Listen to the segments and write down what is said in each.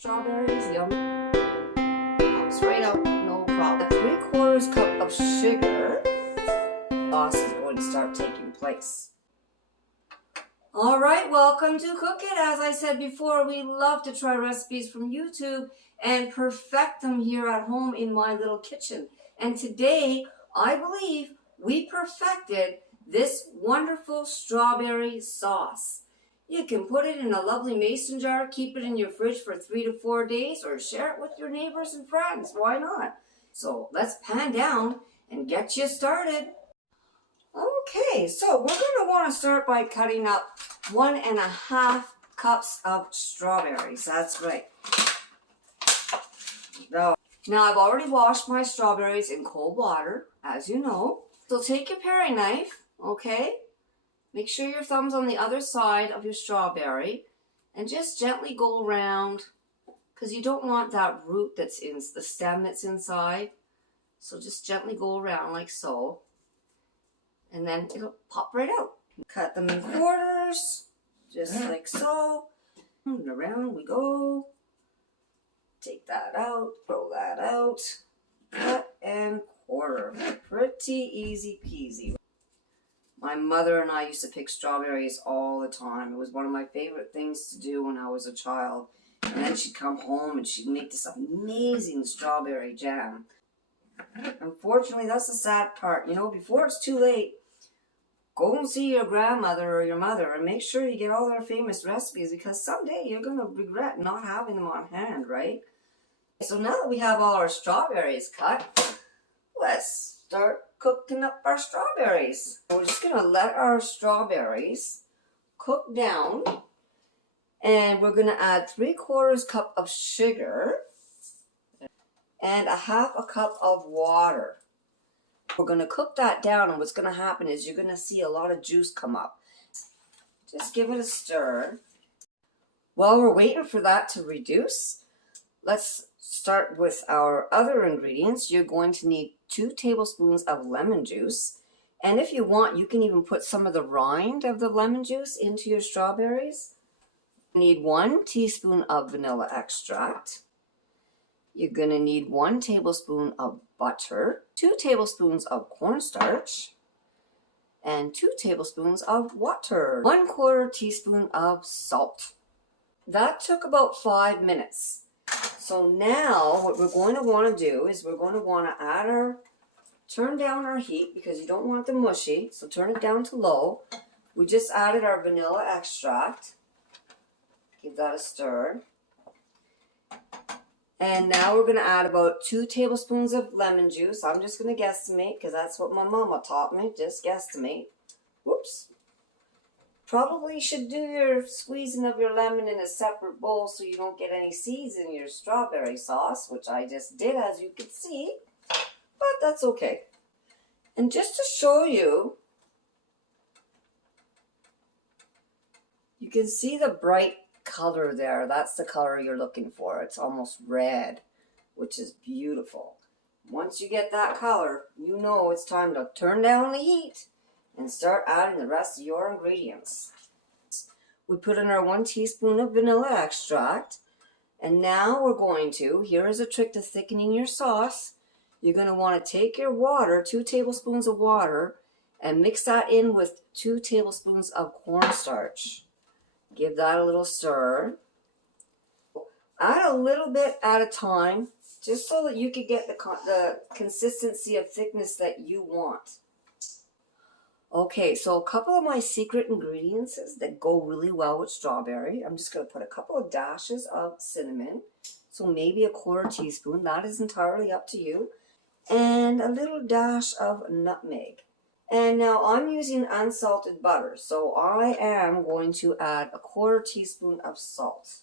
Strawberries, yum. Pops right out, no problem. 3/4 cup of sugar. Sauce is going to start taking place. All right, welcome to Cook It. As I said before, we love to try recipes from YouTube and perfect them here at home in my little kitchen. And today, I believe we perfected this wonderful strawberry sauce. You can put it in a lovely mason jar, keep it in your fridge for 3 to 4 days, or share it with your neighbors and friends. Why not? So let's pan down and get you started. Okay, so we're going to want to start by cutting up 1.5 cups of strawberries. That's right. Now I've already washed my strawberries in cold water, as you know. So take your paring knife, okay? Make sure your thumb's on the other side of your strawberry and just gently go around because you don't want that root that's in the stem that's inside. So just gently go around like so. And then it'll pop right out. Cut them in quarters, just like so. And around we go. Take that out, throw that out. Cut and quarter. Pretty easy peasy. My mother and I used to pick strawberries all the time. It was one of my favorite things to do when I was a child. And then she'd come home and she'd make this amazing strawberry jam. Unfortunately, that's the sad part. You know, before it's too late, go and see your grandmother or your mother and make sure you get all their famous recipes because someday you're going to regret not having them on hand, right? So now that we have all our strawberries cut, let's start cooking up our strawberries. We're just going to let our strawberries cook down and we're going to add 3/4 cup of sugar and 1/2 cup of water. We're going to cook that down and what's going to happen is you're going to see a lot of juice come up. Just give it a stir. While we're waiting for that to reduce, let's start with our other ingredients. You're going to need 2 tablespoons of lemon juice. And if you want, you can even put some of the rind of the lemon juice into your strawberries. You need 1 teaspoon of vanilla extract. You're going to need 1 tablespoon of butter, 2 tablespoons of cornstarch, and 2 tablespoons of water, 1/4 teaspoon of salt. That took about 5 minutes. So now what we're going to want to do is we're going to want to turn down our heat because you don't want them mushy, so turn it down to low. We just added our vanilla extract. Give that a stir. And now we're going to add about 2 tablespoons of lemon juice. I'm just going to guesstimate because that's what my mama taught me. Just guesstimate. Whoops. Probably should do your squeezing of your lemon in a separate bowl so you don't get any seeds in your strawberry sauce, which I just did as you can see. But that's okay. And just to show you, you can see the bright color there. That's the color you're looking for. It's almost red, which is beautiful. Once you get that color, you know it's time to turn down the heat and start adding the rest of your ingredients. We put in our 1 teaspoon of vanilla extract, and now we're going to, here is a trick to thickening your sauce. You're going to want to take your water, 2 tablespoons of water, and mix that in with 2 tablespoons of cornstarch. Give that a little stir. Add a little bit at a time, just so that you can get the consistency of thickness that you want. Okay, so a couple of my secret ingredients that go really well with strawberry. I'm just going to put a couple of dashes of cinnamon, so maybe a 1/4 teaspoon. That is entirely up to you. And a little dash of nutmeg. And now I'm using unsalted butter, so I am going to add a 1/4 teaspoon of salt.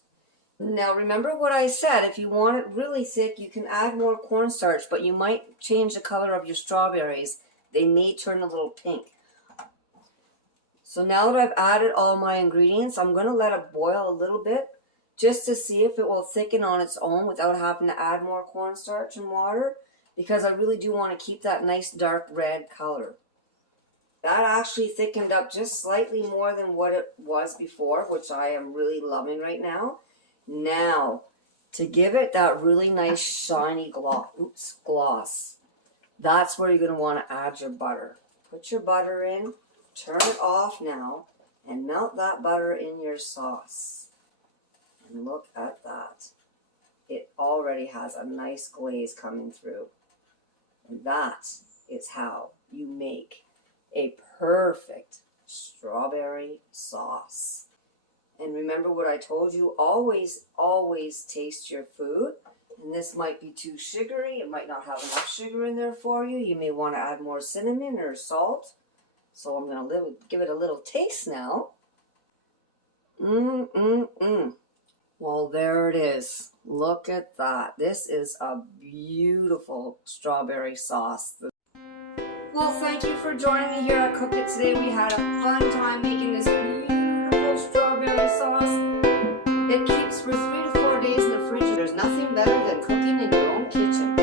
Now remember what I said, if you want it really thick, you can add more cornstarch, but you might change the color of your strawberries. They may turn a little pink. So now that I've added all my ingredients, I'm going to let it boil a little bit just to see if it will thicken on its own without having to add more cornstarch and water, because I really do want to keep that nice dark red color. That actually thickened up just slightly more than what it was before, which I am really loving right now. Now, to give it that really nice shiny gloss. That's where you're going to want to add your butter. Put your butter in, turn it off now, and melt that butter in your sauce. And look at that. It already has a nice glaze coming through. And that is how you make a perfect strawberry sauce. And remember what I told you, always, always taste your food. And this might be too sugary. It might not have enough sugar in there for you. You may want to add more cinnamon or salt. So I'm going to give it a little taste now. Well, there it is. Look at that. This is a beautiful strawberry sauce. Well, thank you for joining me here at Cookit today. We had a fun time making this beautiful strawberry sauce. It keeps for 3 to 4 days in the fridge. There's nothing better than cooking in your own kitchen.